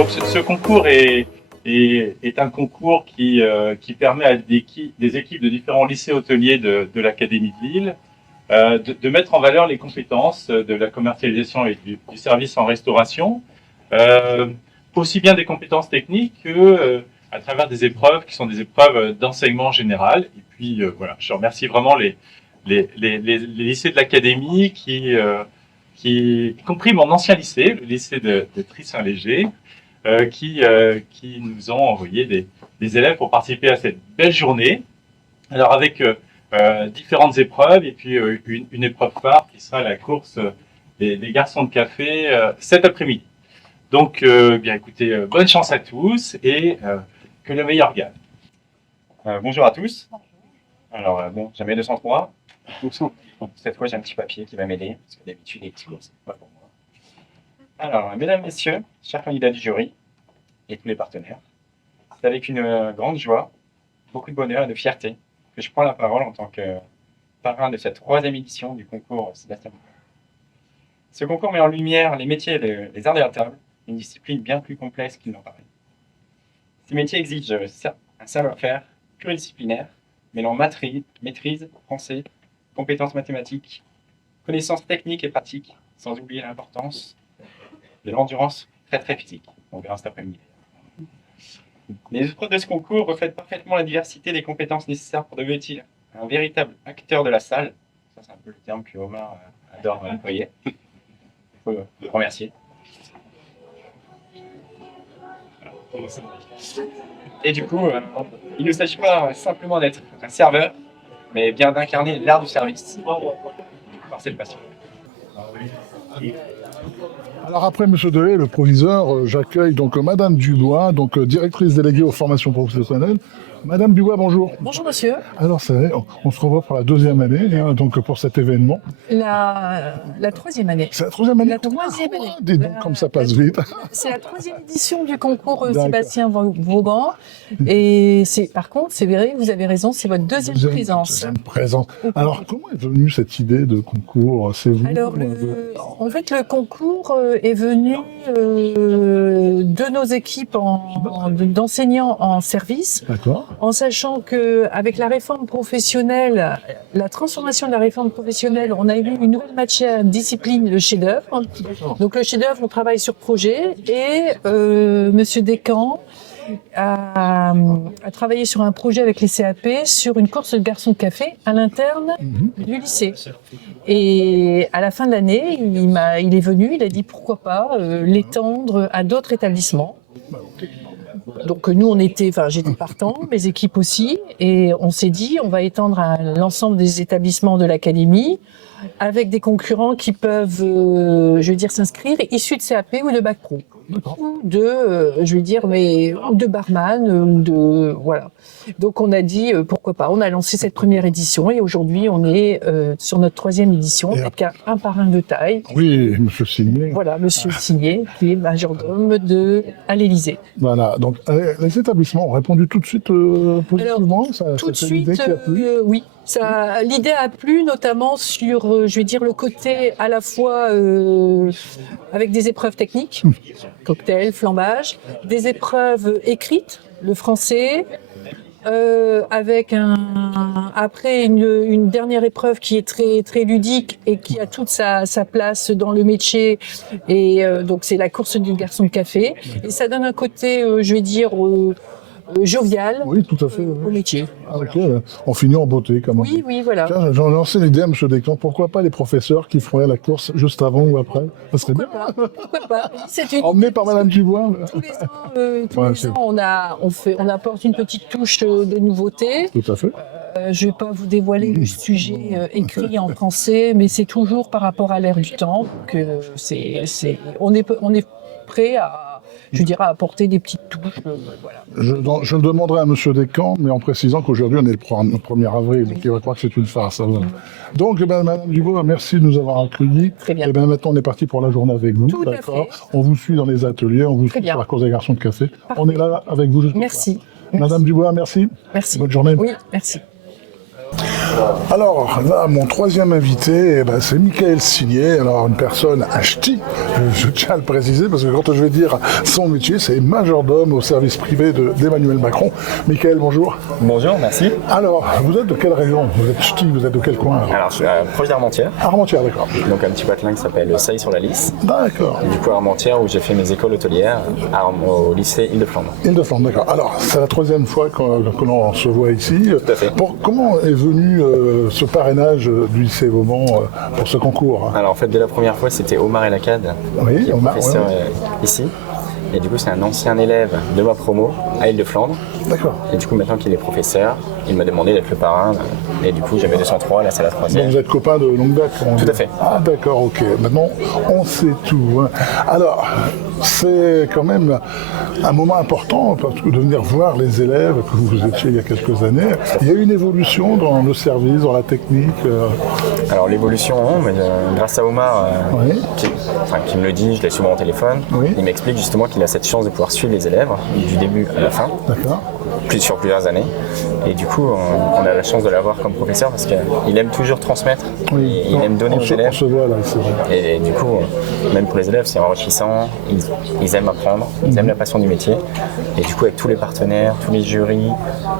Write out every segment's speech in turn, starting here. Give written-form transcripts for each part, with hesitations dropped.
Donc ce concours est un concours qui permet à des équipes de différents lycées hôteliers de l'Académie de Lille de mettre en valeur les compétences de la commercialisation et du service en restauration, aussi bien des compétences techniques que à travers des épreuves qui sont des épreuves d'enseignement général. Et puis voilà, je remercie vraiment les lycées de l'Académie y compris mon ancien lycée, le lycée de Try-Saint-Léger, qui nous ont envoyé des élèves pour participer à cette belle journée. Alors avec différentes épreuves et puis une épreuve phare qui sera la course des garçons de café cet après-midi. Donc bien écoutez, bonne chance à tous et que le meilleur gagne. Bonjour à tous. Alors bon, j'ai mes 203. Cette fois j'ai un petit papier qui va m'aider, parce que d'habitude les petits cours c'est pas pour moi. Alors, mesdames, messieurs, chers candidats du jury et tous les partenaires, c'est avec une grande joie, beaucoup de bonheur et de fierté que je prends la parole en tant que parrain de cette 3e édition du concours Sébastien Boubois. Ce concours met en lumière les métiers et les arts de la table, une discipline bien plus complexe qu'il n'en paraît. Ces métiers exigent un savoir-faire pluridisciplinaire, mêlant maîtrise, français, compétences mathématiques, connaissances techniques et pratiques, sans oublier l'importance de l'endurance très physique. On verra cet après-midi. Les épreuves de ce concours reflètent parfaitement la diversité des compétences nécessaires pour devenir un véritable acteur de la salle. Ça, c'est un peu le terme que Omar adore employer. Il faut le remercier. Et du coup, il ne s'agit pas simplement d'être un serveur, mais bien d'incarner l'art du service. Par cette passion. Alors après Monsieur Delay, le proviseur, j'accueille donc Madame Dubois, donc directrice déléguée aux formations professionnelles. Madame Dubois, bonjour. Bonjour monsieur. Alors ça y est, on se revoit pour la 2e année, donc pour cet événement. La 3e année. C'est la 3e année. La 3e année. Dis donc, comme ça passe vite. C'est la 3e édition du concours Sébastien Vaughan. Et par contre, c'est vrai, vous avez raison, c'est votre deuxième présence. Alors, comment est venue cette idée de concours? C'est vous? Alors, en fait, le concours est venu de nos équipes d'enseignants en service. D'accord. En sachant qu'avec la réforme professionnelle, la transformation de la réforme professionnelle, on a eu une nouvelle matière, discipline, le chef-d'œuvre. Donc le chef-d'œuvre, on travaille sur projet et Monsieur Descamps a travaillé sur un projet avec les CAP sur une course de garçons de café à l'interne du lycée. Et à la fin de l'année, il est venu, il a dit pourquoi pas l'étendre à d'autres établissements. Donc nous, j'étais partant, mes équipes aussi, et on s'est dit, on va étendre à l'ensemble des établissements de l'académie, avec des concurrents qui peuvent, s'inscrire issus de CAP ou de Bac Pro, ou de barman, voilà. Donc on a dit pourquoi pas. On a lancé cette première édition et aujourd'hui on est sur notre 3e édition avec un parrain de taille. Oui, Monsieur Signé. Voilà, Monsieur Signé, qui est majordome à l'Élysée. Voilà, donc les établissements ont répondu tout de suite positivement. Alors, tout de suite, oui. L'idée a plu, notamment sur, le côté à la fois avec des épreuves techniques, cocktail, flambage, des épreuves écrites, le français, avec après une dernière épreuve qui est très ludique et qui a toute sa place dans le métier, et donc c'est la course du garçon de café, et ça donne un côté, jovial, oui, tout à fait, au métier. Ah, ok, on finit en beauté, comme on dit. Oui, voilà. Tiens, j'en ai lancé l'idée à M. Descamps, pourquoi pas les professeurs qui feraient la course juste avant ou après? Ça serait bien. Pourquoi pas. Emmené par Madame Dubois. Tous les ans, on apporte une petite touche de nouveauté. Tout à fait. Je ne vais pas vous dévoiler le sujet écrit en français, mais c'est toujours par rapport à l'ère du temps. On est prêt à apporter des petites touches. Voilà. Je le demanderai à M. Descamps, mais en précisant qu'aujourd'hui on est le 1er avril, donc il va croire que c'est une farce. Donc, Madame Dubois, merci de nous avoir accueillis. Très bien. Et maintenant on est parti pour la journée avec vous. Tout à fait. On vous suit dans les ateliers, on vous suit sur la course des garçons de café. Parfait. On est là avec vous jusqu'au soir. Merci. Madame Dubois, merci. Merci. Bonne journée. Oui, merci. Alors là, mon troisième invité, eh ben, c'est Michael Signé. Alors une personne, un ch'ti, je tiens à le préciser, parce que quand je vais dire son métier, c'est majordome au service privé d'Emmanuel Macron. Michael, bonjour. Bonjour, merci. Alors, vous êtes de quelle région? Vous êtes ch'ti, vous êtes de quel coin? Alors, je suis proche d'Armentières, Armentières, d'accord. donc un petit patelin qui s'appelle Sailly-sur-la-Lys. D'accord. Du coup, à Armentières, où j'ai fait mes écoles hôtelières au lycée Île-de-Flandre. Île-de-France, d'accord. Alors, c'est la troisième fois que l'on se voit ici. Tout à fait. Comment est venu ce parrainage du lycée Vaumont pour ce concours? Alors, en fait, dès la première fois, c'était Omar El Akkad, Oui, qui est Omar, professeur ouais. ici. Et du coup, c'est un ancien élève de ma promo à Île-de-Flandre. D'accord. Et du coup, maintenant qu'il est professeur, il m'a demandé d'être le parrain. Et du coup, j'avais 203, là, c'est la Donc troisième. vous êtes copains de longue date? Tout à fait. Ah d'accord, ok. Maintenant, on sait tout. Hein. Alors, c'est quand même un moment important parce que de venir voir les élèves que vous étiez il y a quelques années. Il y a eu une évolution dans le service, dans la technique. Alors, l'évolution, non, mais grâce à Omar, Oui. qui me le dit, je l'ai souvent au téléphone, Oui. il m'explique justement qu'il a cette chance de pouvoir suivre les élèves du début à la fin. D'accord. Sur plusieurs années. Et du coup, on a la chance de l'avoir comme professeur parce qu'il aime toujours transmettre. Oui. Il aime donner on aux se, élèves. on se voit là, c'est vrai. Et du coup, même pour les élèves, c'est enrichissant. Ils aiment apprendre, ils aiment la passion du métier. Et du coup, avec tous les partenaires, tous les jurys,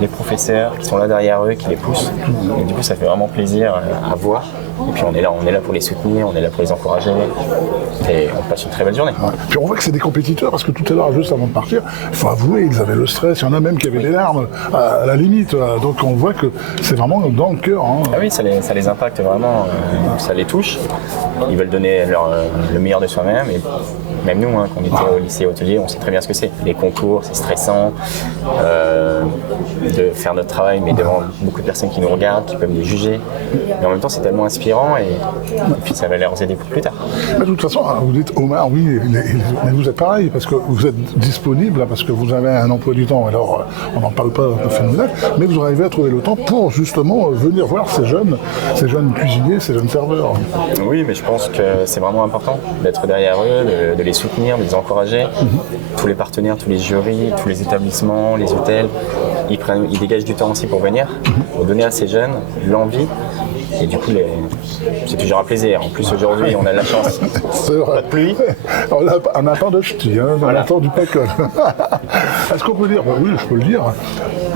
les professeurs qui sont là derrière eux, qui les poussent. Et du coup, ça fait vraiment plaisir à voir. Et puis on est là pour les soutenir, on est là pour les encourager. Et on passe une très belle journée. Ouais. Puis on voit que c'est des compétiteurs parce que tout à l'heure, juste avant de partir, il faut avouer, ils avaient le stress. Il y en a même qui avaient des larmes à la limite. Donc on voit que c'est vraiment dans le cœur. Hein. Ah oui, ça les impacte vraiment, ça les touche. Ils veulent donner le meilleur de soi-même. Et même nous, hein, quand on était au lycée hôtelier, on sait très bien ce que c'est. Les concours, c'est stressant de faire notre travail, mais devant beaucoup de personnes qui nous regardent, qui peuvent nous juger. Mais en même temps, c'est tellement inspirant et puis ça va leur aider pour plus tard. Mais de toute façon, vous dites Omar, oui, mais vous êtes pareil parce que vous êtes disponible, parce que vous avez un emploi du temps. Alors, on n'en parle pas de phénomène, mais vous arrivez à trouver le temps pour justement venir voir ces jeunes cuisiniers, ces jeunes serveurs. Oui, mais je pense que c'est vraiment important d'être derrière eux, de les soutenir, de les encourager. Tous les partenaires, tous les jurys, tous les établissements, les hôtels, ils dégagent du temps aussi pour venir, pour donner à ces jeunes l'envie. Et du coup, c'est toujours un plaisir. En plus, aujourd'hui, on a de la chance. C'est vrai. Pas de pluie. On a pas de ch'ti, hein, on a du pacol. Est-ce qu'on peut dire, oui, je peux le dire,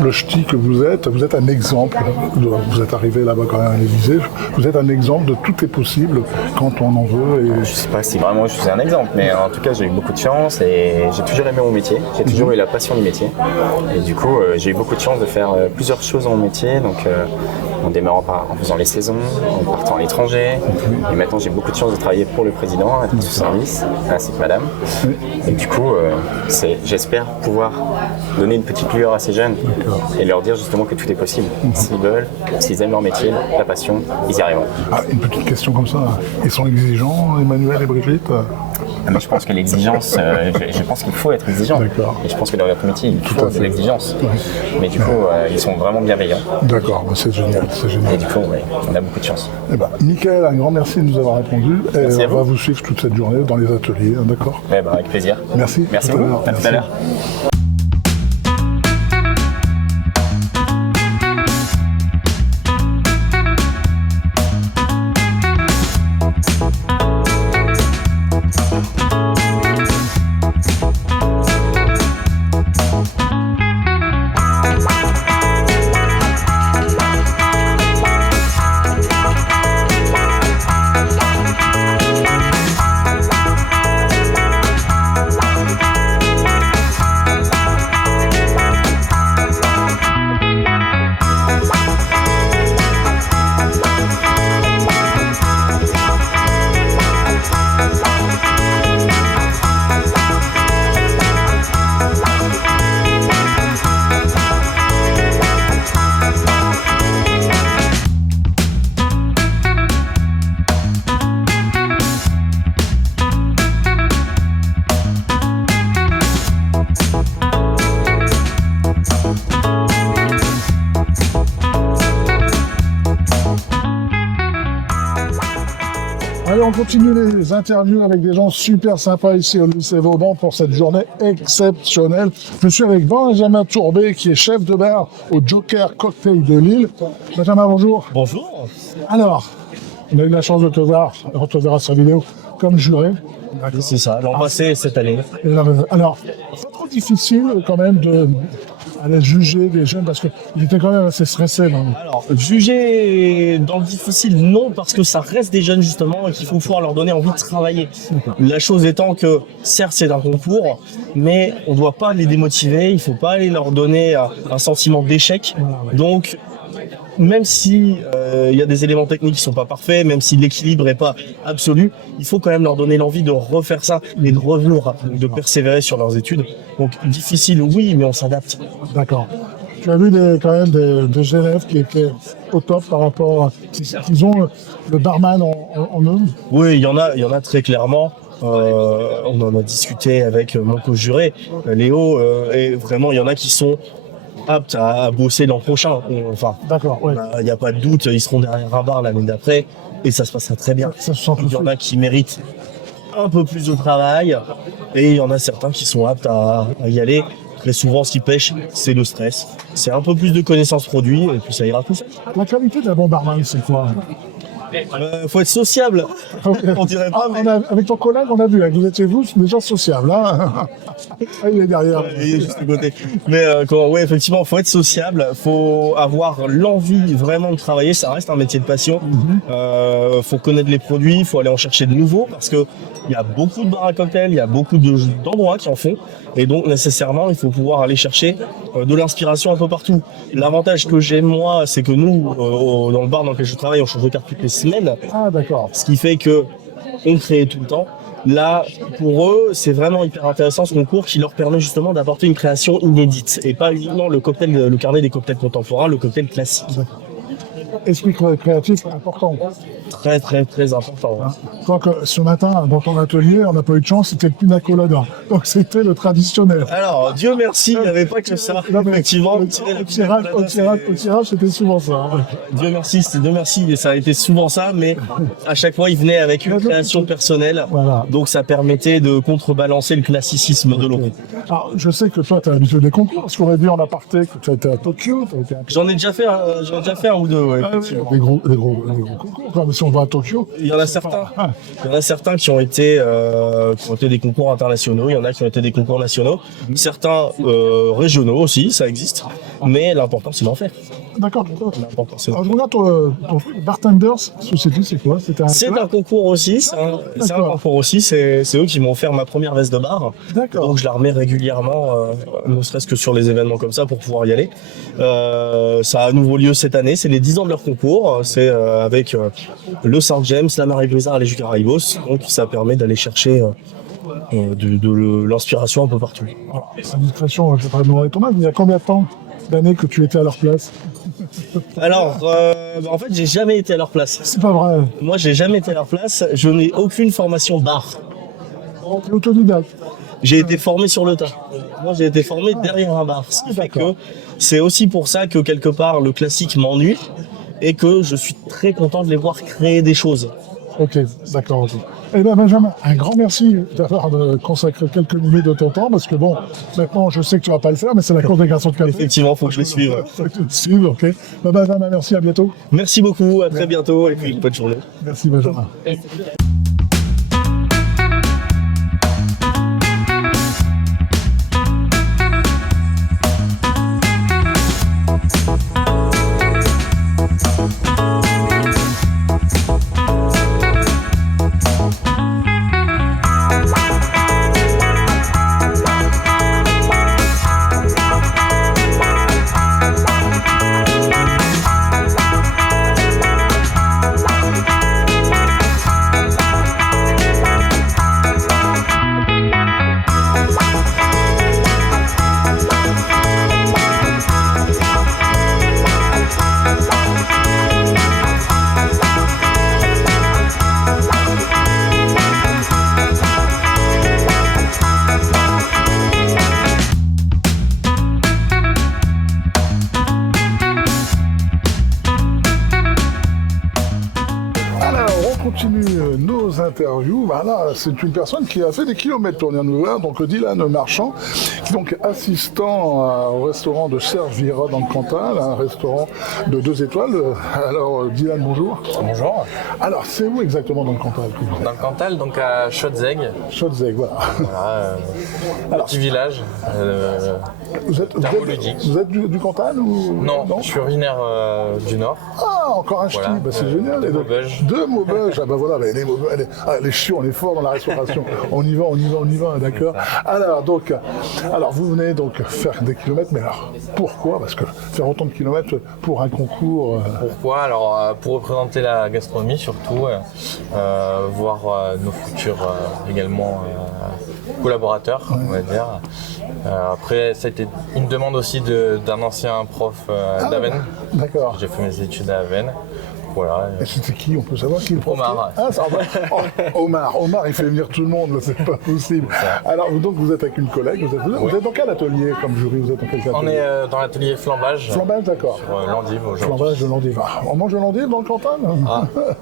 le ch'ti que vous êtes un exemple. Vous êtes arrivé là-bas quand même à l'Élysée, vous êtes un exemple de tout est possible quand on en veut. Et... Je sais pas si vraiment je suis un exemple, mais en tout cas, j'ai eu beaucoup de chance et j'ai toujours aimé mon métier. J'ai toujours eu la passion du métier. Et du coup, j'ai eu beaucoup de chance de faire plusieurs choses dans mon métier. Donc, en démarrant en faisant les saisons, en partant à l'étranger. Et maintenant, j'ai beaucoup de chance de travailler pour le président, à ce service, ainsi que madame. Et du coup, j'espère pouvoir donner une petite lueur à ces jeunes et leur dire justement que tout est possible. S'ils veulent, s'ils aiment leur métier, la passion, ils y arriveront. Ah, une petite question comme ça. Ils sont exigeants, Emmanuel et Brigitte? Mais je pense que l'exigence, je pense qu'il faut être exigeant. D'accord. Et je pense que dans notre métier, il faut de l'exigence. Mais du coup, ils sont vraiment bienveillants. D'accord, c'est génial, c'est génial. Et du coup, on a beaucoup de chance. Eh ben, Michael, un grand merci de nous avoir répondu. Et Merci à on va vous. vous suivre toute cette journée dans les ateliers, hein, d'accord? Avec plaisir. Merci. Merci À tout à beaucoup. l'heure. À tout à l'heure. Allez, on continue les interviews avec des gens super sympas ici au lycée Vauban pour cette journée exceptionnelle. Je suis avec Benjamin Tourbet, qui est chef de bar au Joker Cocktail de Lille. Benjamin, bonjour. Bonjour. Alors, on a eu la chance de te voir, on te verra sur vidéo, comme juré. C'est ça, l'an passé cette année. Et là, alors, c'est trop difficile quand même de aller juger des jeunes parce qu'ils étaient quand même assez stressés. Non Alors, juger dans le difficile, non, parce que ça reste des jeunes justement et qu'il faut pouvoir leur donner envie de travailler. La chose étant que, certes, c'est un concours, mais on ne doit pas les démotiver, il ne faut pas aller leur donner un sentiment d'échec. Donc, même si il y a des éléments techniques qui sont pas parfaits, même si l'équilibre est pas absolu, il faut quand même leur donner l'envie de refaire ça et de revenir, de persévérer sur leurs études. Donc difficile, oui, mais on s'adapte. D'accord. Tu as vu quand même des élèves qui étaient au top par rapport à... Ils ont le barman en eux. Oui, il y en a très clairement. On en a discuté avec mon co-juré, Léo, et vraiment il y en a qui sont aptes à bosser l'an prochain. Enfin, D'accord, ouais. il n'y a pas de doute, ils seront derrière un bar l'année d'après et ça se passera très bien. Ça se sent tout Il y en a qui méritent un peu plus de travail et il y en a certains qui sont aptes à y aller. Très souvent, ce qui pêche, c'est le stress. C'est un peu plus de connaissances produits et puis ça ira tout seul. La qualité d'un bon barman, c'est quoi? Faut être sociable. On dirait pas, mais... Avec ton collègue, on a vu, vous étiez vous déjà sociable. Hein. Il est derrière. Il est juste à côté. Mais ouais, effectivement, faut être sociable, faut avoir l'envie vraiment de travailler. Ça reste un métier de passion. Faut connaître les produits, faut aller en chercher de nouveaux parce que il y a beaucoup de bars à cocktails, il y a beaucoup d'endroits qui en font. Et donc, nécessairement, il faut pouvoir aller chercher de l'inspiration un peu partout. L'avantage que j'ai, moi, c'est que nous, dans le bar dans lequel je travaille, on change de carte toutes les semaines. Ah, d'accord. Ce qui fait que on crée tout le temps. Là, pour eux, c'est vraiment hyper intéressant ce concours qui leur permet justement d'apporter une création inédite et pas uniquement le carnet des cocktails contemporains, le cocktail classique. Esprit créatif important. Très, très, très important. Hein. Quoique ce matin, dans ton atelier, on n'a pas eu de chance, c'était le pina colada. Donc c'était le traditionnel. Alors, Dieu merci, il n'y avait pas que ça. Non, mais effectivement, au tirage, c'était souvent ça. Hein. Dieu merci, et ça a été souvent ça, mais à chaque fois, il venait avec une création personnelle. Voilà. Donc, ça permettait de contrebalancer le classicisme de l'autre. Alors, je sais que toi, tu as l'habitude des concours, parce qu'on a dit en aparté que tu as été à Tokyo. J'en ai déjà fait un ou deux, ouais. Des gros concours. Quoi, mais si on va à Tokyo. Il y en a certains qui ont été des concours internationaux, il y en a qui ont été des concours nationaux, certains régionaux aussi, ça existe, mais l'important c'est d'en faire. D'accord. L'important, c'est Alors, je regarde ton Bartenders Society, c'est quoi? C'est un concours aussi, c'est eux qui m'ont offert ma première veste de bar. D'accord. Donc je la remets régulièrement, ne serait-ce que sur les événements comme ça pour pouvoir y aller. Ça a à nouveau lieu cette année, c'est les 10 ans de leur concours, c'est avec le Saint James, la Marie Brizard et les Jus Caraïbos, donc ça permet d'aller chercher de l'inspiration un peu partout. Alors, sa discrétion, je ne vais pas demander ton âge, mais il y a combien de temps d'années que tu étais à leur place? Alors, en fait, j'ai jamais été à leur place. C'est pas vrai. Moi, j'ai jamais été à leur place, je n'ai aucune formation bar. Tu es autodidacte. J'ai été formé sur le tas. Moi, j'ai été formé derrière un bar. Ce qui fait que c'est aussi pour ça que quelque part le classique m'ennuie et que je suis très content de les voir créer des choses. Ok, d'accord. Ok. Eh bien, Benjamin, un grand merci d'avoir consacré quelques minutes de ton temps, parce que bon, maintenant je sais que tu vas pas le faire, mais c'est la congrégation de café. Effectivement, il faut que je les suive. Faut que tu le suives, ok. Ben, Benjamin, merci, à bientôt. Merci beaucoup, à très bientôt et puis bonne journée. Merci, Benjamin. nos interviews. Ben là, c'est une personne qui a fait des kilomètres pour venir nous voir, donc Dylan Marchand, qui est donc assistant au restaurant de Serge Vieira dans le Cantal, un restaurant de 2 étoiles. Alors, Dylan, bonjour. Bonjour. Alors, c'est où exactement dans le Cantal que vous êtes? Dans le Cantal, donc à Schotzeg, Schotzeg, voilà. voilà, Alors, petit village. vous êtes du Cantal ou Non, je suis originaire du Nord. Ah, encore un ch'ti, Voilà. bah, c'est génial. De Et donc, Maubeuge. De Maubeuge. Ah bah voilà, bah, les ch'tis, on est fort dans la restauration. On y va, d'accord. Alors, vous venez donc faire des kilomètres, mais alors, pourquoi? Parce que faire autant de kilomètres pour un concours... Pourquoi? Alors, pour représenter la gastronomie surtout, voir nos futurs également collaborateurs, on va dire. Après, ça a été une demande aussi d'un ancien prof d'Aven. D'accord. J'ai fait mes études à Aven. Voilà. Et c'était qui? On peut savoir qui est le prof? Omar. Ah, ça va. Oh, Omar, il fait venir tout le monde, là, c'est pas possible. Alors, donc, vous êtes avec une collègue, vous êtes dans quel atelier comme jury? Vous êtes dans quel atelier? On est dans l'atelier flambage. Flambage, d'accord. Sur l'endive aujourd'hui. Flambage de l'endive. Ah, on mange de l'endive dans le Cantal?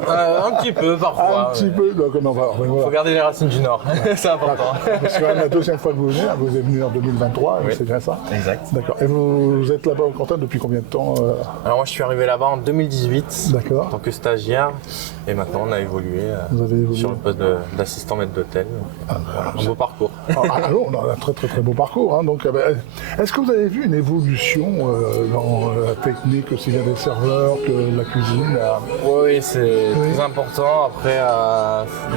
Un petit peu parfois. Un petit peu, donc on en va. Il Voilà. faut garder les racines du Nord, c'est important. C'est quand même la deuxième fois que vous venez, vous êtes venu en 2023, Oui. c'est bien ça? Exact. D'accord. Et vous êtes là-bas au Cantal depuis combien de temps? Alors moi je suis arrivé là-bas en 2018 en D'accord. tant que stagiaire et maintenant on a évolué, Vous avez évolué. sur le poste d'assistant maître d'hôtel. Voilà, un beau parcours. Alors, on a un très très très beau parcours. Hein, donc, est-ce que vous avez vu une évolution dans la technique aussi bien des serveurs que la cuisine? Oui, c'est très important. Après,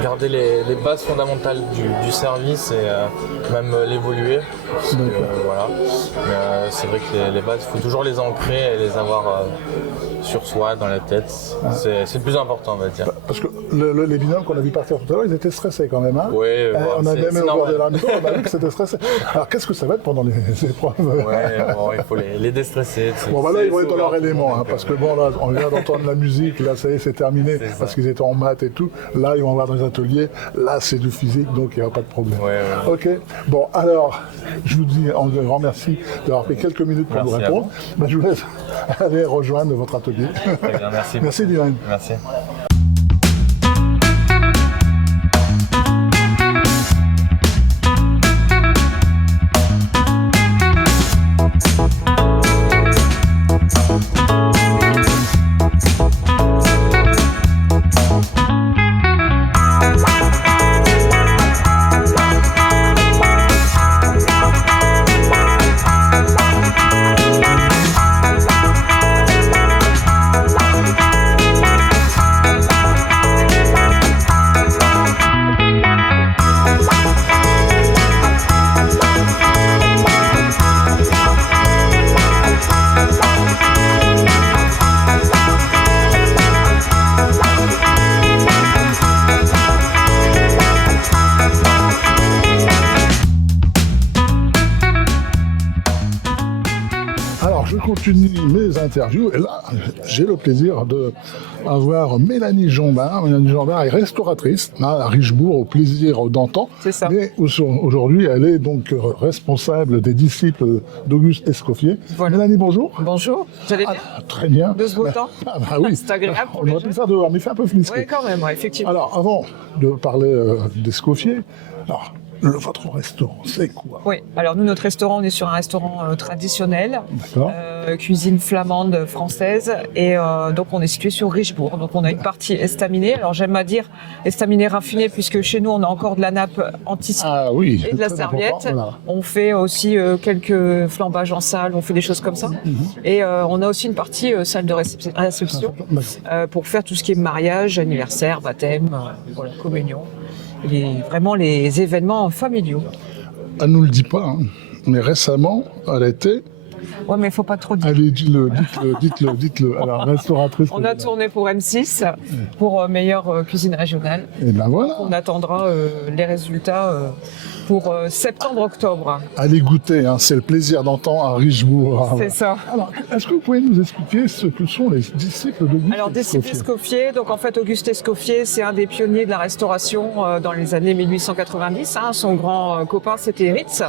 garder les bases fondamentales du service et même l'évoluer. Parce que, voilà. Mais c'est vrai que les bases, il faut toujours les ancrer et les avoir sur soi, dans la tête. C'est le plus important, on va dire. Parce que les binômes qu'on a vu partir tout à l'heure, ils étaient stressés quand même. Hein. Oui, On a c'est même au bord normal. de la maison, on a vu que c'était stressé. Alors, qu'est-ce que ça va être pendant les épreuves? Ouais, bon, il faut les déstresser. Bon, bah là, ils vont être dans leur souvent, élément, hein, donc, parce que bon, là, on vient d'entendre la musique, là, ça y est, c'est terminé, C'est ça. parce qu'ils étaient en maths et tout. Là, ils vont voir dans les ateliers, là, c'est du physique, donc il n'y aura pas de problème. Ouais. Ok, bon, alors, je vous dis un grand merci d'avoir pris quelques minutes pour Merci nous à répondre. Bah, je vous laisse aller rejoindre votre atelier. Très bien, merci. Merci, Dylan. Merci. Alors, je continue mes interviews, et là, j'ai le plaisir d'avoir Mélanie Jambard. Mélanie Jambard est restauratrice à Richebourg, au plaisir d'antan. C'est ça. Mais aujourd'hui, elle est donc responsable des disciples d'Auguste Escoffier. Voilà. Mélanie, bonjour. Bonjour, vous allez bien? Très bien. De ce beau temps? Ah bah oui. C'est agréable pour On les aurait pu jeunes. faire dehors, mais il fait un peu frisqué. Oui, quand même, ouais, effectivement. Alors, avant de parler d'Escoffier, alors, votre restaurant, c'est quoi? Oui, alors nous, notre restaurant, on est sur un restaurant traditionnel, D'accord. cuisine flamande française, et donc on est situé sur Richebourg. Donc on a une partie estaminée, alors j'aime à dire estaminée raffinée, puisque chez nous on a encore de la nappe anticipée Ah oui. et de la très serviette. important, voilà. On fait aussi quelques flambages en salle, on fait des choses comme ça. Et on a aussi une partie salle de réception pour faire tout ce qui est mariage, anniversaire, baptême, voilà, communion. Vraiment les événements familiaux. Elle nous le dit pas, hein, mais récemment, elle était... Ouais, mais il faut pas trop dire. Allez, dites-le. Alors, restauratrice. On a tourné pour M6 pour meilleure cuisine régionale. Et ben voilà. On attendra les résultats pour septembre-octobre. Allez goûter, hein, c'est le plaisir d'antan à Richebourg. C'est ça. Alors, est-ce que vous pouvez nous expliquer ce que sont les disciples d'Auguste Alors, disciple Escoffier, donc en fait, Auguste Escoffier, c'est un des pionniers de la restauration dans les années 1890. Hein. Son grand copain, c'était Ritz.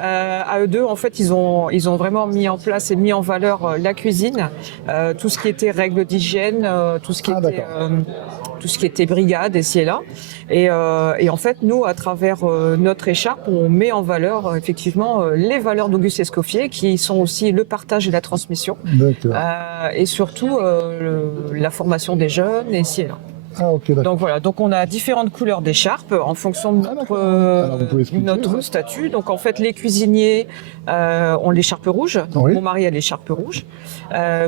À eux deux, en fait, ils ont vraiment effectivement mis en place et mis en valeur la cuisine, tout ce qui était règles d'hygiène, tout ce qui était brigade ici et là. Et en fait, nous, à travers notre écharpe, on met en valeur effectivement les valeurs d'Auguste Escoffier, qui sont aussi le partage et la transmission, et surtout la formation des jeunes ici et là. Ah, ok, d'accord. Donc voilà, donc on a différentes couleurs d'écharpes en fonction de notre statut. Donc en fait, les cuisiniers ont l'écharpe rouge. Donc Oui. mon mari a l'écharpe rouge.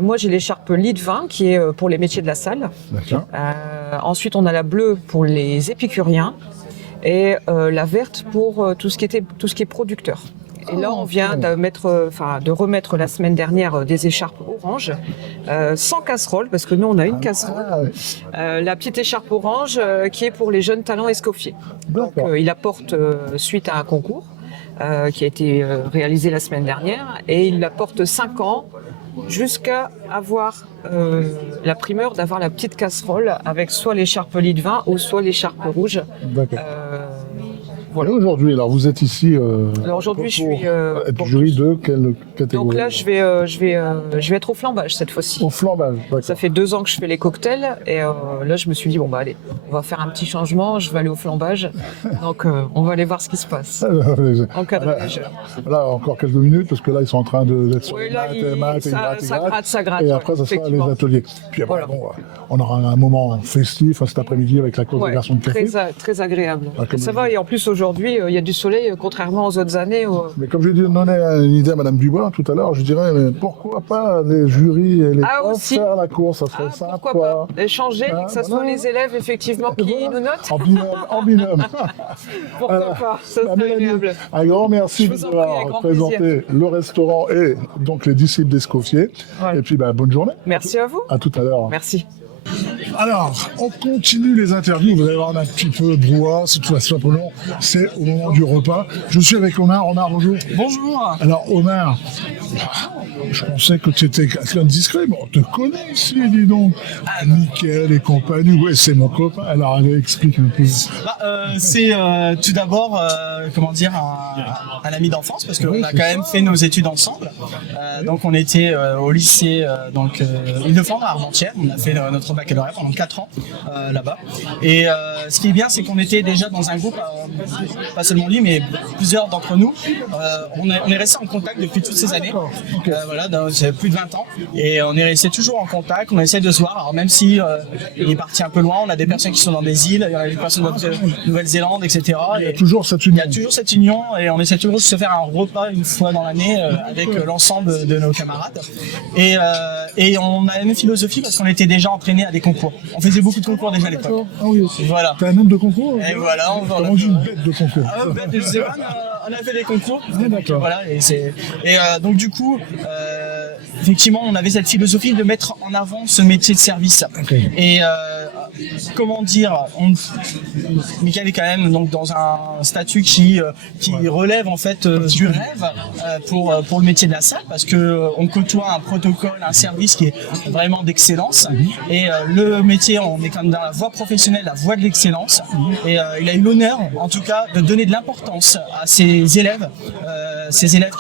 Moi, j'ai l'écharpe lit de vin qui est pour les métiers de la salle. D'accord. Ensuite, on a la bleue pour les épicuriens et la verte pour tout ce qui est producteur. Et là, on vient de remettre la semaine dernière des écharpes orange, sans casserole, parce que nous, on a une casserole. Ah, oui. La petite écharpe orange qui est pour les jeunes talents Escoffier. Donc, D'accord. il apporte suite à un concours qui a été réalisé la semaine dernière, et il apporte 5 ans jusqu'à avoir la primeur d'avoir la petite casserole avec soit l'écharpe lit de vin ou soit l'écharpe rouge. D'accord. Voilà. Et aujourd'hui, alors vous êtes ici. Alors aujourd'hui, je pour suis être pour jury tous. de quelle catégorie? Donc là, je vais être au flambage cette fois-ci. Au flambage, d'accord. Ça fait 2 ans que je fais les cocktails et là, je me suis dit bon bah allez, on va faire un petit changement. Je vais aller au flambage. Donc on va aller voir ce qui se passe. Encadré légère. Là, encore quelques minutes, parce que là, ils sont en train d'être sur Oui, les là, maths, ils grattent. ça gratte. Et après, ça sera les ateliers. Puis après, Voilà. bon, on aura un moment festif cet après-midi avec la congrégation de café. Très agréable. Ah, comme Ça je va, dis. et en plus aujourd'hui, il y a du soleil, contrairement aux autres années. Mais comme j'ai donné une idée à Madame Dubois tout à l'heure, je dirais, mais pourquoi pas les jurys et les profs aussi. faire la course, ça serait sympa. Pourquoi pas échanger, Ah, que ce soit voilà. les élèves effectivement qui Voilà. nous notent. En binôme, en binôme. Pourquoi Voilà. pas, ça Bah, serait Mélanie, agréable. un grand merci Je de vous en nous prie, avec avoir grand présenté le restaurant et donc les disciples d'Escoffier. Ouais. Et puis, bah, bonne journée. Merci à vous. À tout à l'heure. Merci. Alors, on continue les interviews. Vous allez voir, on a un petit peu de brouhaha. Cette fois-ci, pour nous, c'est au moment du repas. Je suis avec Omar. Omar, bonjour. Bonjour. Alors, Omar, je pensais que tu étais quelqu'un de discret. Bon, on te connaît ici, dis donc. Ah, Mickaël et compagnie. Ouais, c'est mon copain. Alors, allez, explique un peu. C'est tout d'abord, un ami d'enfance parce qu'on Oui, a c'est quand même ça. fait nos études ensemble. Donc on était au lycée Île-de-France à Armentières. On a fait notre baccalauréat pendant 4 ans là-bas. Et ce qui est bien, c'est qu'on était déjà dans un groupe, pas seulement lui, mais plusieurs d'entre nous. On est resté en contact depuis toutes ces années. Voilà, c'est plus de 20 ans. Et on est resté toujours en contact. On essaie de se voir. Alors même si il est parti un peu loin, on a des personnes qui sont dans des îles, il y a des personnes de Nouvelle-Zélande, etc. Il y a toujours cette union. Il y a toujours cette union et on essaie toujours de se faire un repas une fois dans l'année avec l'ensemble de nos camarades. Et on a la même philosophie parce qu'on était déjà entraînés à des concours. On faisait beaucoup de concours déjà à l'époque. Ah oui, aussi. T'as T'as un nombre de concours? Et voilà, on va rendu une bête de concours. je sais pas, on a fait des concours. Ah, d'accord. Voilà, donc du coup, effectivement, on avait cette philosophie de mettre en avant ce métier de service. Okay. Et comment dire, Mickaël est quand même donc dans un statut qui relève en fait du rêve pour le métier de la salle parce que on côtoie un protocole, un service qui est vraiment d'excellence et le métier, on est quand même dans la voie professionnelle, la voie de l'excellence et il a eu l'honneur en tout cas de donner de l'importance à ses élèves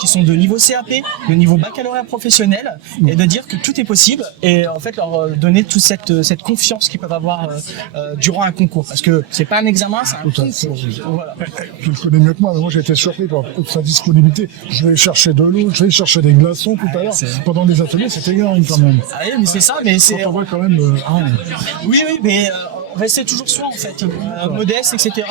qui sont de niveau CAP, de niveau baccalauréat professionnel et de dire que tout est possible et en fait leur donner toute cette confiance qu'ils peuvent avoir durant un concours parce que c'est pas un examen, c'est un concours. Voilà. Tu le connais mieux que moi, mais moi j'ai été surpris par sa disponibilité. Je vais chercher de l'eau, je vais chercher des glaçons tout à l'heure. Pendant les ateliers, c'était énorme quand même. Ah oui, mais c'est ça, mais c'est. Quand on voit quand même. Oui, mais rester toujours soi en fait, modeste, etc.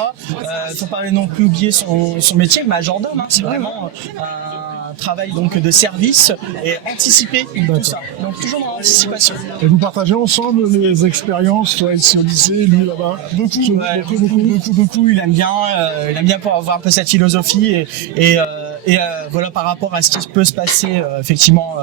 Faut pas non plus oublier son métier, majordome. Hein, c'est vraiment un travail donc de service et anticiper tout ça. Donc toujours dans l'anticipation. Et vous partagez ensemble les expériences, toi ici au lycée, lui là-bas? Beaucoup. Il aime bien pour avoir un peu cette philosophie et voilà par rapport à ce qui peut se passer effectivement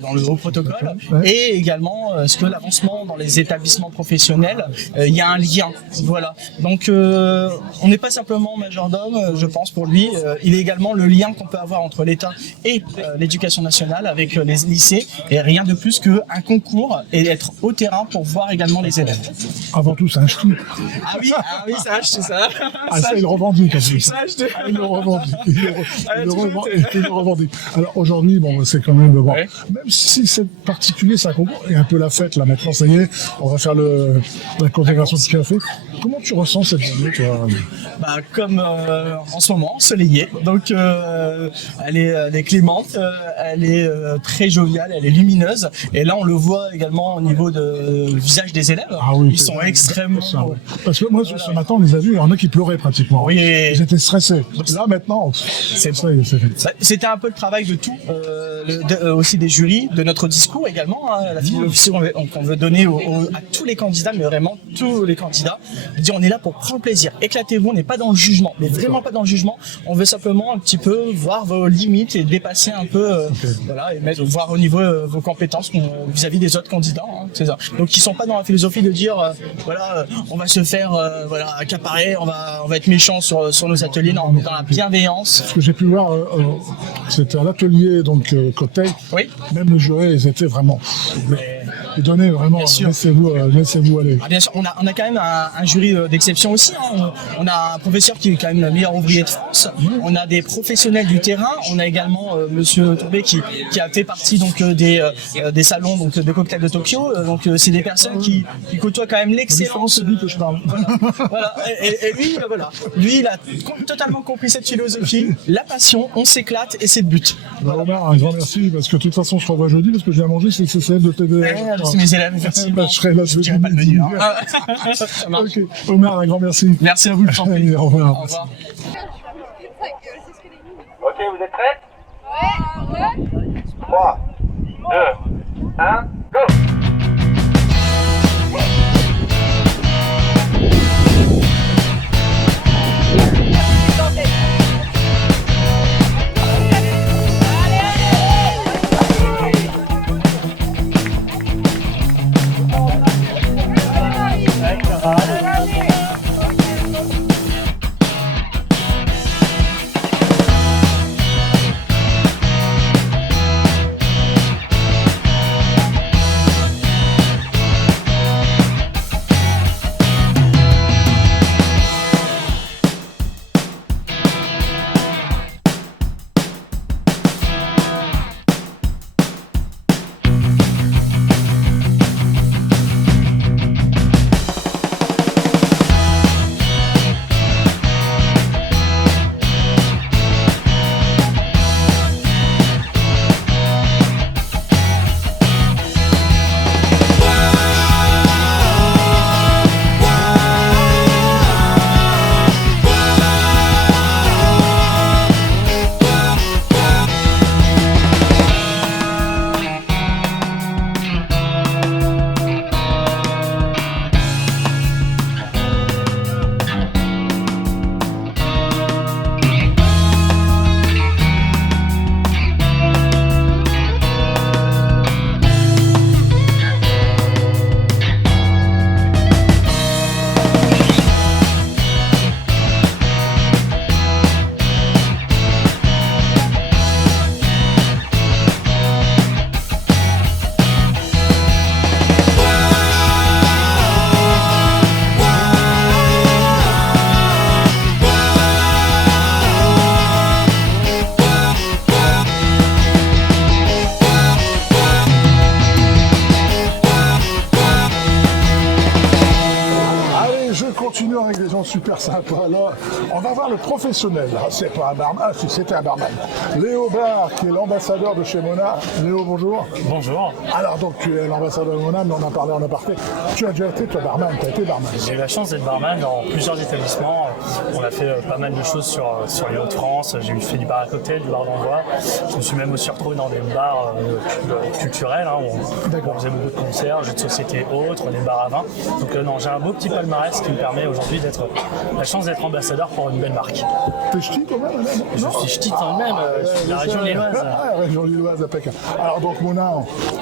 dans le haut protocole, Ouais. et également est-ce que l'avancement dans les établissements professionnels, il y a un lien. Voilà. Donc on n'est pas simplement majordome, je pense pour lui, il est également le lien qu'on peut avoir entre l'État et l'éducation nationale avec les lycées, et rien de plus qu'un concours et être au terrain pour voir également les élèves. Avant tout, c'est un ch'ti. Ah oui, ça, c'est ça. Ah, ça, il revendique. En plus. Ça, je te- Ah, il le revendique. Ah, tout Il le revendique. Alors aujourd'hui, bon, c'est quand même bon. Ouais. Même si c'est particulier, c'est un concours et un peu la fête là. Maintenant, ça y est, on va faire la consécration du café. Comment tu ressens cette journée, toi? Comme en ce moment, ensoleillée. Donc elle est clémente, elle est très joviale, elle est lumineuse. Et là, on le voit également au niveau du visage des élèves. Ah oui, Ils sont extrêmement. ça, ouais. Parce que moi, ce matin, on les a vus, il y en a qui pleuraient pratiquement. Oui. Ils étaient stressés. Là, maintenant, C'est ça y est, c'est fait. C'était un peu le travail de tout, aussi des jurys, de notre discours également, la philosophie qu'on veut donner à tous les candidats, mais vraiment tous les candidats. Dire on est là pour prendre plaisir, éclatez-vous, on n'est pas dans le jugement, mais vraiment pas dans le jugement. On veut simplement un petit peu voir vos limites et dépasser un peu, voilà, et voir au niveau vos compétences vis-à-vis des autres candidats. Hein, c'est ça. Donc ils sont pas dans la philosophie de dire on va se faire accaparer, on va être méchant sur nos ateliers. Non, on est dans la bienveillance. Ce que j'ai pu voir, c'était à l'atelier, donc Cocktail. Oui. Même le jury, ils étaient vraiment. Ils donnaient vraiment. Bien sûr. Laissez-vous aller. Ah, bien sûr, on a quand même un jury d'exception aussi. Hein. On a un professeur qui est quand même le meilleur ouvrier de France. On a des professionnels du terrain. On a également Monsieur Tourbet qui a fait partie donc des salons donc de cocktails de Tokyo. Donc c'est des personnes qui côtoient quand même l'excellence. C'est lui que je parle. Voilà. Et lui, lui, il a totalement compris cette philosophie. La passion, on s'éclate et c'est le but. Omar, un grand merci, parce que de toute façon, je te revois jeudi, parce que j'ai à manger, c'est le CCF de TVR. C'est mes élèves, effectivement. Je serai là, Je dirais pas le menu. Hein. Ça marche. Ok, Omar, un grand merci. Merci à vous, le champion. Allez, au revoir. Au revoir. Ok, vous êtes prêts? Ouais. 3, 2, 1, go! Avec des gens super sympas. Là, on va voir le professionnel. Ah, c'est pas un barman, ah, si c'était un barman. Léo Bar, qui est l'ambassadeur de chez Mona. Léo, bonjour. Bonjour. Alors, donc, tu es l'ambassadeur de Mona, mais on en parlé en aparté. Tu as déjà été, toi, barman. Tu as été barman. J'ai eu la chance d'être barman dans plusieurs établissements. On a fait pas mal de choses sur les Hauts-de-France. J'ai fait du bar à cocktail, du bar d'envoi. Je me suis même aussi retrouvé dans des bars culturels où on faisait beaucoup de concerts, jeux de société et autres, des bars à vin. Donc non, j'ai un beau petit palmarès qui me permet aujourd'hui d'être la chance d'être ambassadeur pour une belle marque. T'es ch'ti quand même, hein, Je non? suis ch'ti quand même, je suis de la région lilloise. Ah, région lilloise à Pékin. Alors donc Monin,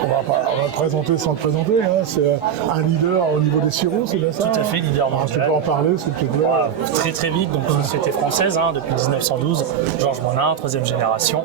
on va le présenter sans le présenter, hein, c'est un leader au niveau des sirops, c'est bien ça? Tout à fait, leader Alors, tu mondial. peux en parler s'il te plaît? Voilà, très très vite, donc société française depuis 1912, Georges Monin, 3e génération,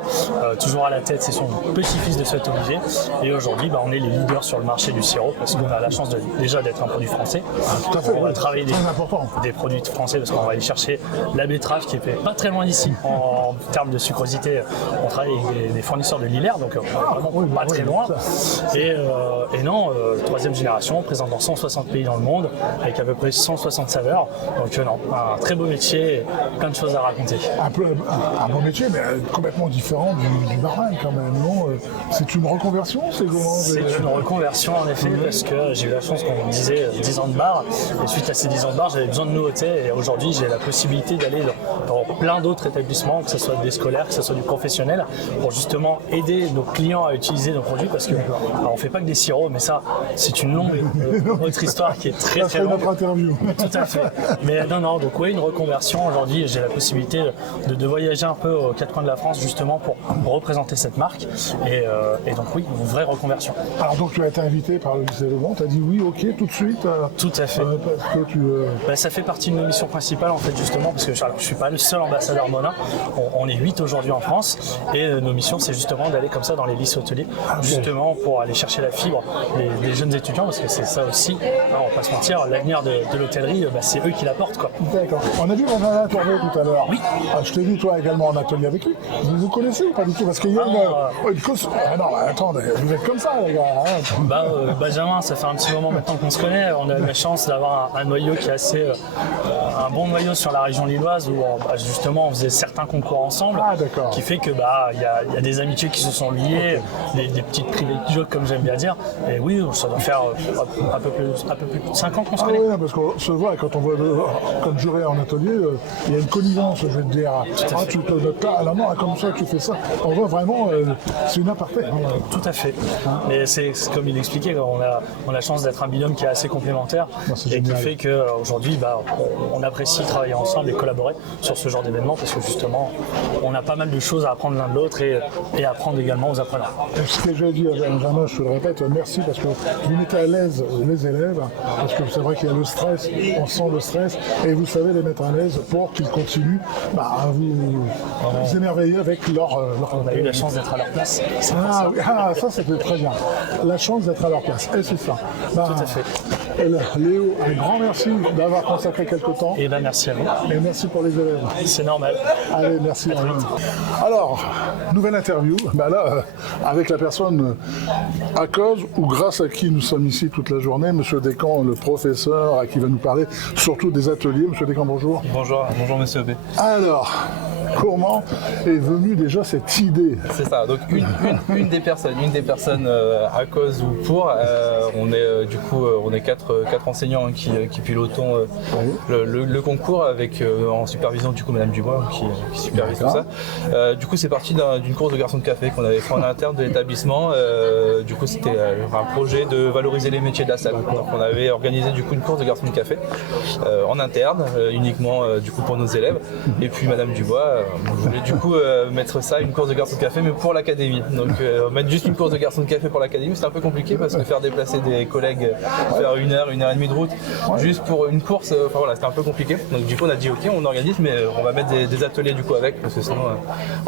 toujours à la tête, c'est son petit-fils de Souhaite Olivier, et aujourd'hui on est les leaders sur le marché du sirop parce qu'on a la chance déjà d'être un produit français. Tout à fait, On va oui, travailler très important. des produits français parce qu'on va aller chercher la betterave qui est pas très loin d'ici en termes de sucrosité. On travaille avec des fournisseurs de Lillers, donc vraiment oui, pas très oui, loin. ça. Et non, 3e génération, présente dans 160 pays dans le monde, avec à peu près 160 saveurs. Donc non, un très beau métier, plein de choses à raconter. Un bon métier, mais complètement différent du barman quand même, non? C'est une reconversion, c'est comment? C'est une reconversion en effet, parce que j'ai eu la chance qu'on me disait 10 ans de bar, et suite à ces 10 ans de bar, j'avais besoin de nouveautés, et aujourd'hui j'ai la possibilité d'aller dans plein d'autres établissements, que ce soit des scolaires, que ce soit du professionnel, pour justement aider nos clients à utiliser nos produits, parce que alors, on fait pas que des sirops, mais ça c'est une longue autre histoire qui est très Ça très serait longue. notre interview. Tout à fait. Mais non, donc oui, une reconversion. Aujourd'hui, j'ai la possibilité de voyager un peu aux quatre coins de la France justement pour représenter cette marque. Et donc oui, une vraie reconversion. Alors donc tu as été invité par le lycée Le Mans, tu as dit oui, ok, tout de suite. Tout à fait. Parce que tu... Ça fait partie de nos missions principales en fait justement parce que je ne suis pas le seul ambassadeur Monin. On est 8 aujourd'hui en France et nos missions c'est justement d'aller comme ça dans les lycées hôteliers justement pour aller chercher la fibre des jeunes étudiants parce que c'est ça aussi, on va pas se mentir, l'avenir de l'hôtellerie c'est eux qui l'apportent quoi. D'accord. On a vu Benjamin Tourvé tout à l'heure. Oui. Ah, je t'ai vu toi également en atelier avec lui. Vous connaissez ou pas du tout? Parce qu'il y a une cause... Ah non, attendez, vous êtes comme ça les gars. Hein. Benjamin, ça fait un petit moment maintenant qu'on se connaît. On a eu la chance d'avoir un noyau qui est assez un bon noyau sur la région lilloise où justement on faisait certains concours ensemble, qui fait que il y a des amitiés qui se sont liées, des petites privées de jokes comme j'aime bien dire. Et oui, ça doit faire un peu plus de 5 ans qu'on se connaît. Oui, parce qu'on se voit et quand on voit comme juré en atelier, il y a une connivence, je vais te dire. Tu te notes là à la main, comme ça, tu fais ça. On voit vraiment, c'est une aparté. Tout à fait. Mais c'est comme il expliquait, on a la chance d'être un binôme qui est assez complémentaire et qui fait qu'aujourd'hui, on apprécie travailler ensemble et collaborer sur ce genre d'événement parce que justement, on a pas mal de choses à apprendre l'un de l'autre et apprendre également aux apprenants. Et ce que j'ai dit à Benjamin, je te le répète, merci parce que vous mettez à l'aise les élèves, parce que c'est vrai qu'il y a le stress, on sent le stress, et vous savez les mettre à l'aise pour qu'ils continuent à vous émerveiller avec leur On a eu la chance d'être à leur place. Ça c'était très bien. La chance d'être à leur place, et c'est ça. Tout à fait. Léo, un grand merci d'avoir consacré quelques temps. Et merci à vous. Et merci pour les élèves. C'est normal. Allez, merci. Alors, nouvelle interview. Là, avec la personne à cause ou grâce à qui nous sommes ici toute la journée, Monsieur Descamps, le professeur, à qui va nous parler surtout des ateliers. Monsieur Descamps, bonjour. Bonjour Monsieur B. Alors, comment est venue déjà cette idée? C'est ça, donc une des personnes à cause ou pour, on est quatre enseignants qui pilotons le concours avec en supervision du coup Madame Dubois qui supervise tout ça. Du coup c'est parti d'une course de garçons de café qu'on avait fait en interne de l'établissement. Du coup c'était un projet de valoriser les métiers de la salle. Donc on avait organisé du coup une course de garçons de café en interne uniquement du coup pour nos élèves. Et puis Madame Dubois voulait du coup mettre ça, une course de garçons de café mais pour l'académie. Donc mettre juste une course de garçons de café pour l'académie c'est un peu compliqué parce que faire déplacer des collègues, faire une heure et demie de route juste pour une course, c'était un peu compliqué. Donc du coup on a dit ok on organise mais on va mettre des ateliers du coup avec parce que sinon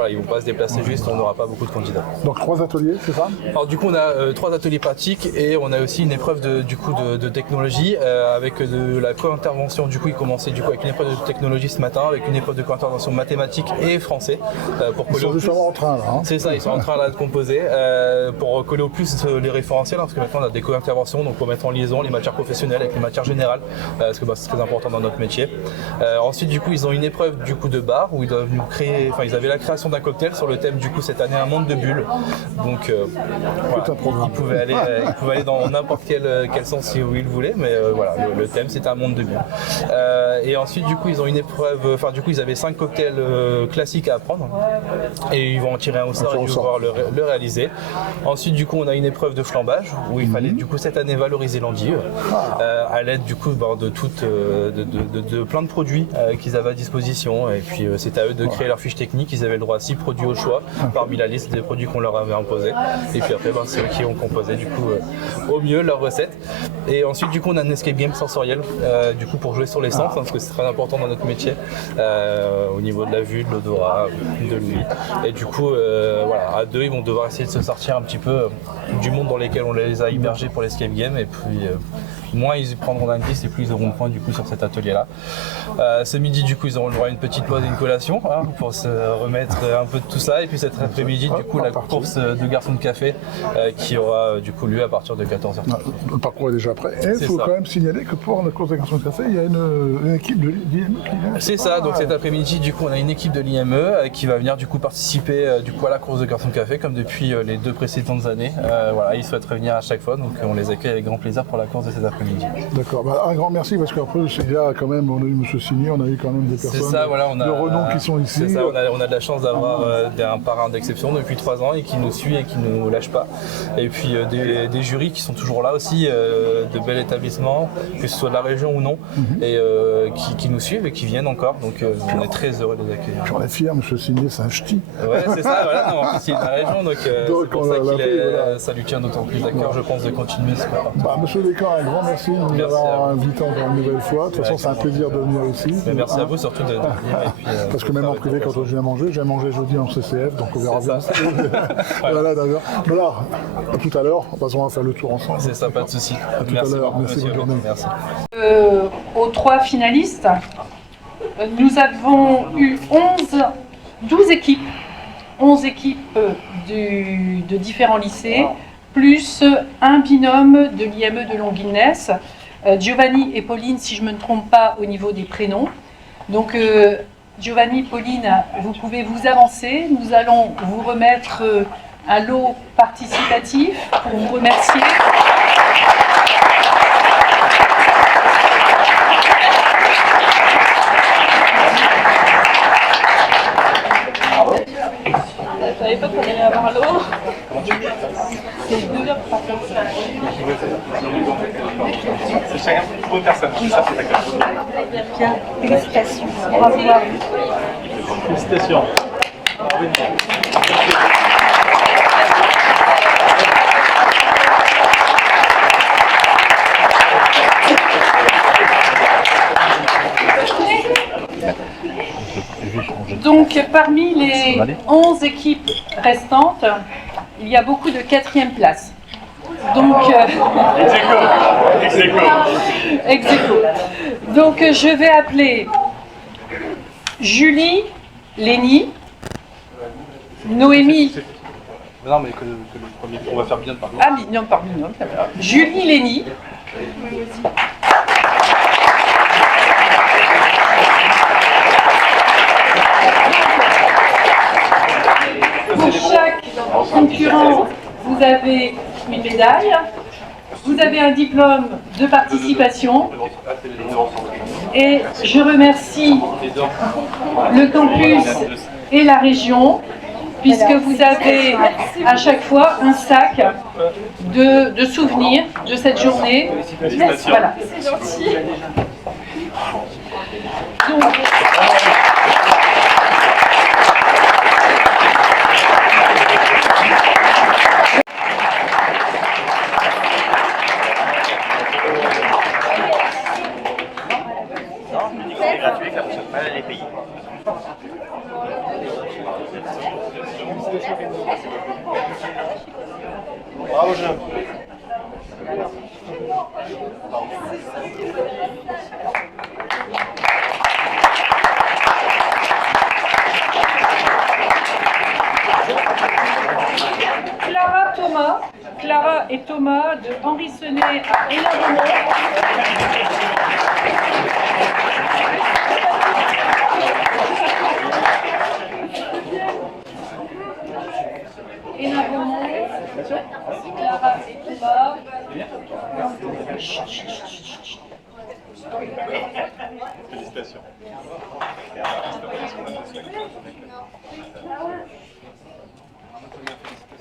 ils vont pas se déplacer juste, on n'aura pas beaucoup de candidats. Donc 3 ateliers, c'est ça? Alors du coup on a 3 ateliers pratiques et on a aussi une épreuve de technologie avec de la co-intervention. Du coup il commençait avec une épreuve de technologie ce matin avec une épreuve de co-intervention mathématiques et français pour coller. Ils sont justement en train là. C'est ça, ils sont en train là de composer pour coller au plus les référentiels parce que maintenant on a des co-interventions donc pour mettre en liaison les matières professionnelles avec les matières générales parce que c'est très important dans notre métier. Ensuite du coup ils ont une épreuve du coup de bar où ils doivent nous créer, ils avaient la création d'un cocktail sur le thème du coup cette année un monde de bulles. Donc ils pouvaient aller dans n'importe quel sens où ils voulaient mais le thème c'était un monde de bulles. Et ensuite du coup ils ont une épreuve, ils avaient 5 cocktails classique à apprendre et ils vont en tirer un au sort et pouvoir le réaliser. Ensuite du coup on a une épreuve de flambage où il fallait du coup cette année valoriser l'endive à l'aide du coup de plein de produits qu'ils avaient à disposition et puis c'est à eux de créer leur fiche technique. Ils avaient le droit à 6 produits au choix parmi la liste des produits qu'on leur avait imposés et puis après c'est eux qui ont composé du coup au mieux leur recette. Et ensuite du coup on a un escape game sensoriel du coup pour jouer sur les sens parce que c'est très important dans notre métier au niveau de la vue, de l'odorat, de l'ouïe. Et du coup voilà, à deux ils vont devoir essayer de se sortir un petit peu du monde dans lequel on les a immergés pour l'escape game et puis moins ils prendront d'indices et plus ils auront de points du coup sur cet atelier là. Ce midi du coup ils auront le droit à une petite pause et une collation pour se remettre un peu de tout ça et puis cet après-midi du coup la course de garçons de café qui aura du coup lieu à partir de 14h30. Le parcours est déjà prêt. Et il faut quand même signaler que pour la course de garçons de café il y a une équipe de l'IME qui vient. C'est ça, donc cet après-midi du coup on a une équipe de l'IME qui va venir du coup participer du coup à la course de garçons de café comme depuis les 2 précédentes années. Voilà, ils souhaitent revenir à chaque fois donc on les accueille avec grand plaisir pour la course de cet après-midi. D'accord, un grand merci parce qu'après il y a quand même, on a eu M. Signy, on a eu quand même des personnes de renom qui sont ici. C'est ça, on a de la chance d'avoir un parrain d'exception depuis 3 ans et qui nous suit et qui ne nous lâche pas. Et puis des jurys qui sont toujours là aussi, de bel établissement, que ce soit de la région ou non, et qui nous suivent et qui viennent encore. Donc on est très heureux de les accueillir. J'en ai fier, M. Signy, c'est un ch'ti. Ouais, c'est ça, voilà, non, en plus il est de la région, donc c'est pour ça ça lui tient d'autant plus à cœur, je pense, de continuer ce sport. Monsieur Descamps, un grand merci de nous avoir invités encore une nouvelle fois. De toute façon, c'est un plaisir de venir ici. Mais merci à vous surtout de venir. Et puis, parce que même en privé, quand je viens manger jeudi en CCF, donc on verra bien. Voilà, d'accord. Voilà, à tout à l'heure, on va faire le tour ensemble. C'est ça, pas de souci. À tout à l'heure, merci, bonne journée. Merci. Aux 3 finalistes, nous avons eu 12 équipes. 11 équipes de différents lycées, plus un binôme de l'IME de Longines, Giovanni et Pauline, si je ne me trompe pas au niveau des prénoms. Donc Giovanni, Pauline, vous pouvez vous avancer. Nous allons vous remettre un lot participatif pour vous remercier. Je savais pas qu'on allait avoir l'eau. C'est 2 heures par personne. C'est chacun pour 2 personnes. Ça, c'est d'accord. Bien, félicitations. Bravo à vous. Félicitations. Donc, parmi les 11 équipes restantes, il y a beaucoup de 4e places. Donc, ex aequo. Donc, je vais appeler Julie Léni, Noémie. Non, mais que le premier, on va faire binôme par Ah, binôme par binôme. Julie Léni. Pour chaque concurrent, vous avez une médaille, vous avez un diplôme de participation et je remercie le campus et la région puisque vous avez à chaque fois un sac de souvenirs de cette journée. Voilà. C'est gentil. Donc, Bravo, jeune. Clara et Thomas de Henri Senet à Hénin-Beaumont. Hénin-Beaumont, Clara et Thomas. Félicitations.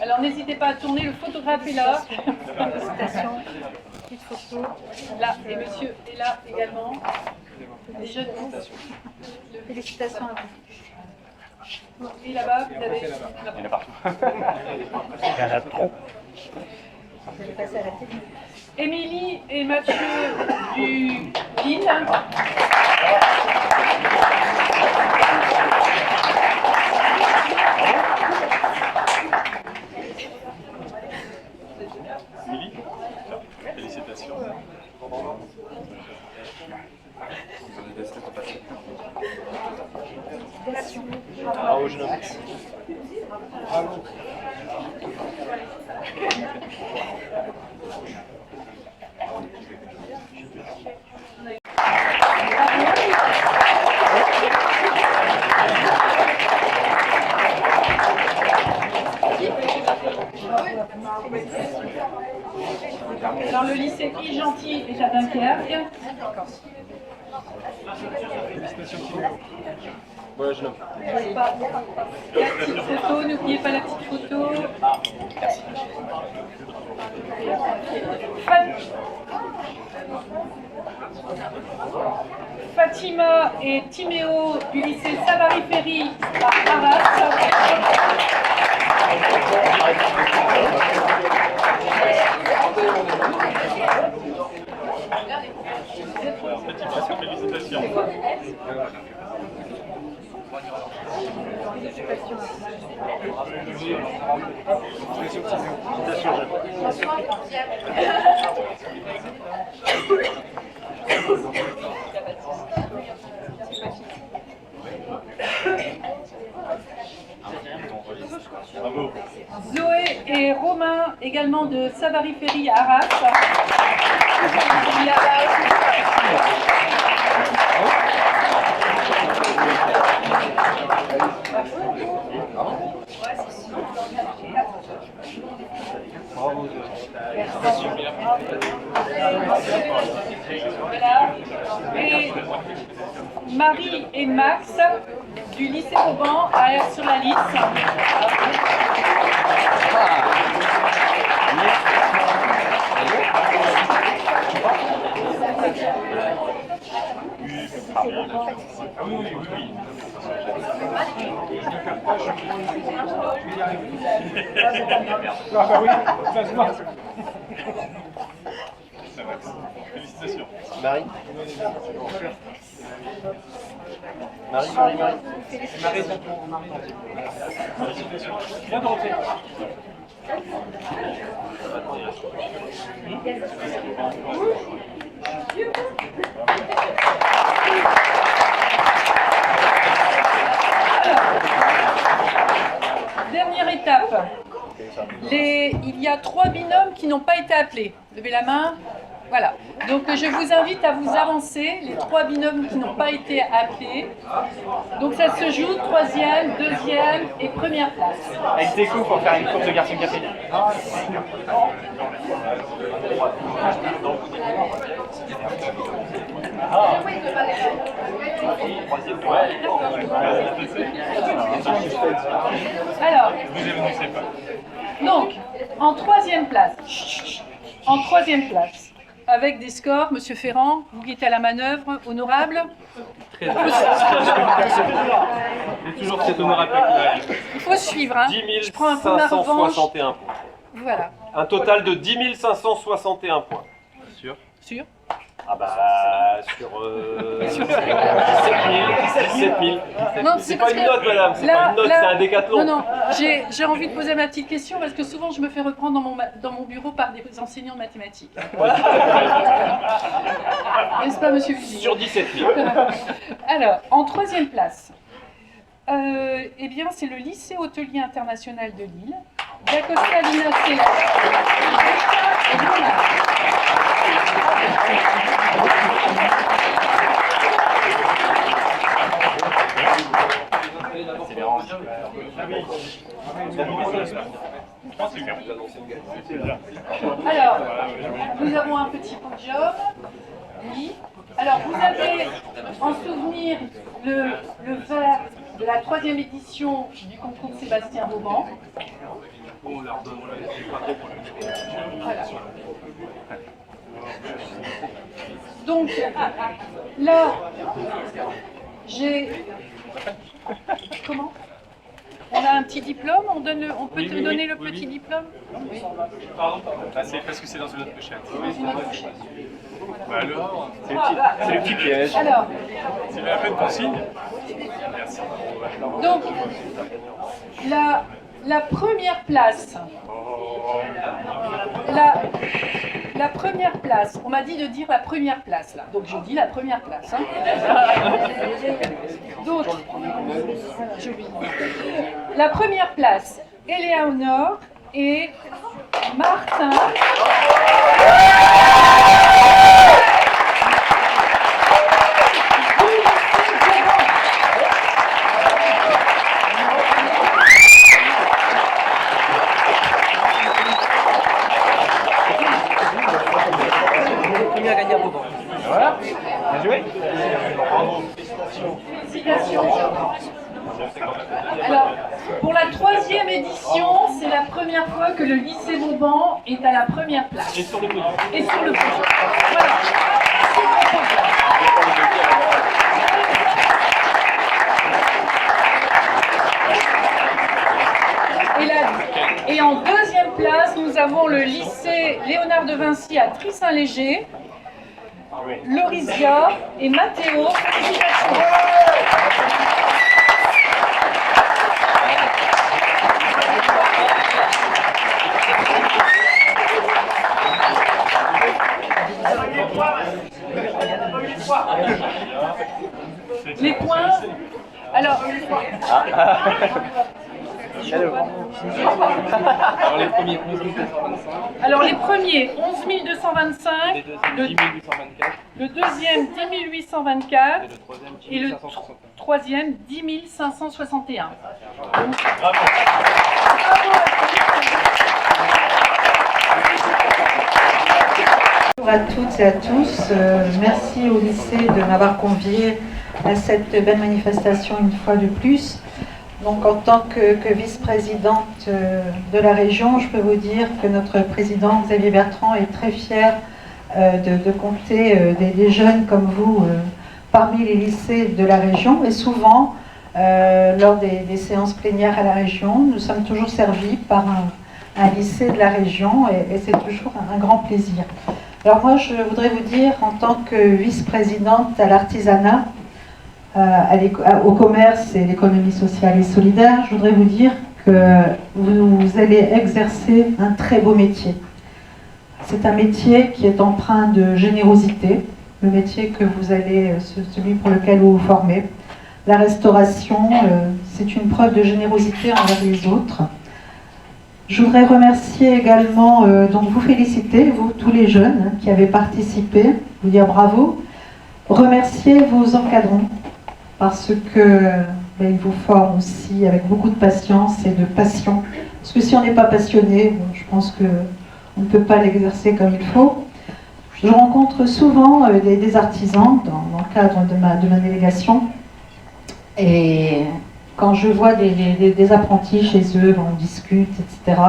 Alors n'hésitez pas à tourner, le photographe est là. Félicitations. Petite photo. Là, et monsieur est là également. Les jeunes félicitations à vous. Et là-bas, vous avez. Il y en a partout. Il y en a trop. Émilie et Mathieu du Lille. Émilie, félicitations. Bravo, jeune homme. Alors le lycée Yves Gentil est à Dunkerque. Voilà, jeune homme. La petite photo, n'oubliez pas la petite photo. Fatima et Timéo du lycée Savary-Ferry à Arras. Félicitations. Bravo. Zoé et Romain, également de Savary-Ferry à Arras. Voilà. Et Marie et Max du lycée Auban à Aires-sur-la-Lys. Félicitations. Marie. Bien Dorothée. Dernière étape. Il y a 3 binômes qui n'ont pas été appelés. Levez la main. Voilà. Donc je vous invite à vous avancer, les 3 binômes qui n'ont pas été appelés. Donc ça se joue 3e, 2e et 1re place. Avec des coups pour faire une course de garçon café. Alors, donc, en 3e place, avec des scores, Monsieur Ferrand, vous qui êtes à la manœuvre, honorable. Très toujours cet honorable. Il faut suivre, hein. 10 Je prends un peu ma revanche. 561 points. Voilà. Un total de 10 561 points. Sûr. Sûr. Ah bah sur 17 000. Non, C'est parce pas une que note, madame, c'est là- pas une note, là- c'est un décathlon. Non, j'ai envie de poser ma petite question parce que souvent je me fais reprendre dans mon bureau par des enseignants de mathématiques. N'est-ce pas, monsieur Fusil? Sur 17 000. Alors, en 3e place, eh bien, c'est le lycée hôtelier international de Lille. D'Acosta Linacé. Et voilà. Alors, nous avons un petit podium. Oui. Alors, vous avez en souvenir le verre de la 3e édition du concours Sébastien Vauban. Voilà. Donc là, j'ai... Comment? On a un petit diplôme, on peut te donner le petit diplôme? Oui. Pardon, c'est parce que c'est dans une autre pochette. Voilà, C'est le petit piège. Alors, c'est un peu de consigne. Merci. donc, la première place, la première place, on m'a dit de dire la première place là, donc je dis la première place. Hein. Donc, la première place, Éléonore et Martin. Voilà, bien joué. Félicitations. Alors, pour la 3e édition, c'est la première fois que le lycée Vauban est à la première place. Et sur le podium. Voilà. Et en 2e place, nous avons le lycée Léonard de Vinci à Tris-Saint-Léger, Laurisia et Mathéo. Félicitations. Les points. Alors, alors les premiers 11 225, le deuxième 10 824 et le troisième 10 561. Bravo. Bonjour à toutes et à tous, merci au lycée de m'avoir convié à cette belle manifestation une fois de plus. Donc en tant que vice-présidente de la région, je peux vous dire que notre président Xavier Bertrand est très fier de compter des jeunes comme vous parmi les lycées de la région. Et souvent, lors des séances plénières à la région, nous sommes toujours servis par un lycée de la région et c'est toujours un grand plaisir. Alors moi, je voudrais vous dire, en tant que vice-présidente à l'artisanat, au commerce et l'économie sociale et solidaire, je voudrais vous dire que vous allez exercer un très beau métier. C'est un métier qui est empreint de générosité, le métier que vous allez, celui pour lequel vous vous formez. La restauration, c'est une preuve de générosité envers les autres. Je voudrais remercier également, donc vous féliciter, vous tous les jeunes qui avez participé, vous dire bravo, remercier vos encadrants parce que ils vous forment aussi avec beaucoup de patience et de passion. Parce que si on n'est pas passionné, bon, je pense qu'on ne peut pas l'exercer comme il faut. Je rencontre souvent des artisans dans le cadre de ma délégation et quand je vois des apprentis chez eux, on discute, etc.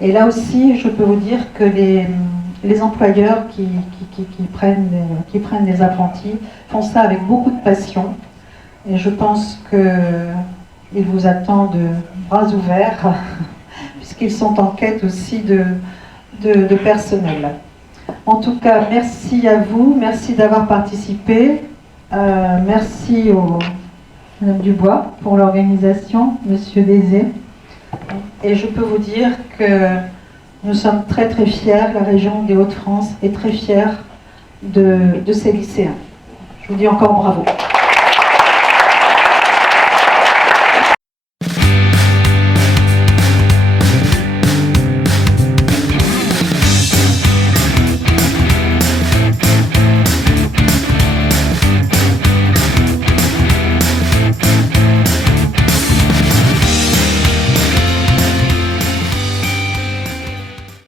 Et là aussi, je peux vous dire que les employeurs qui prennent des apprentis font ça avec beaucoup de passion. Et je pense qu'ils vous attendent de bras ouverts, puisqu'ils sont en quête aussi de personnel. En tout cas, merci à vous, merci d'avoir participé. Merci au Madame Dubois pour l'organisation, Monsieur Dézé. Et je peux vous dire que nous sommes très très fiers, la région des Hauts-de-France est très fière de ces lycéens. Je vous dis encore bravo.